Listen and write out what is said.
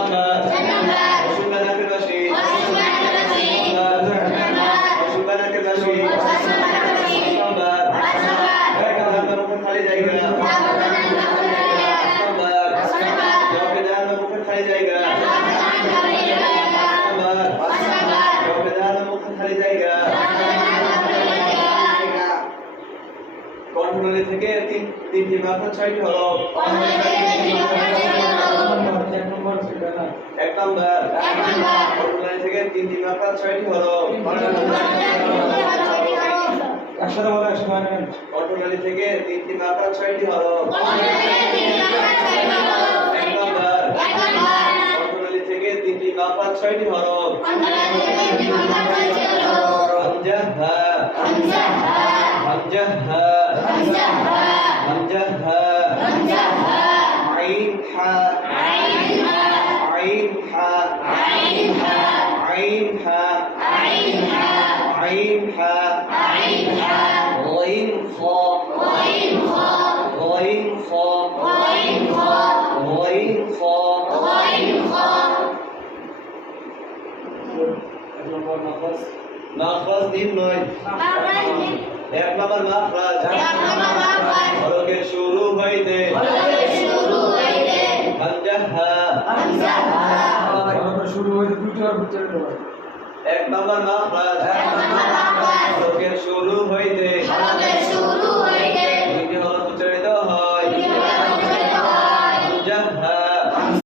number অসুবিধা নাকের বাসি অসুবিধা নাকের বাসি নাম্বার এক নাম্বার মুখে খালি জায়গা নাম্বার জবে জাহান্ন মুখে খালি জায়গা নাম্বার জবে জাহান্ন মুখে খালি জায়গা কণ্ঠনালী থেকে তিনটি মাত্রা 6টি হলো এক নাম্বার কণ্ঠনালী থেকে তিনটি মাত্রা 6টি হলো কণ্ঠনালী থেকে তিনটি মাত্রা 6টি হলো এক নাম্বার কণ্ঠনালী থেকে তিনটি মাত্রা 6টি হলো হামজাহা হামজাহা হামজাহা আইন হা عين حاء عين حاء عين حاء غين خاء غين خاء غين خاء মাখরাজ নির্ণয় এক নম্বর মাখরাজ হরফের শুরু হইতে হামজাহা শুরু হইতে দুটো এক নম্বর মাখরাজ হরফের শুরু হইতে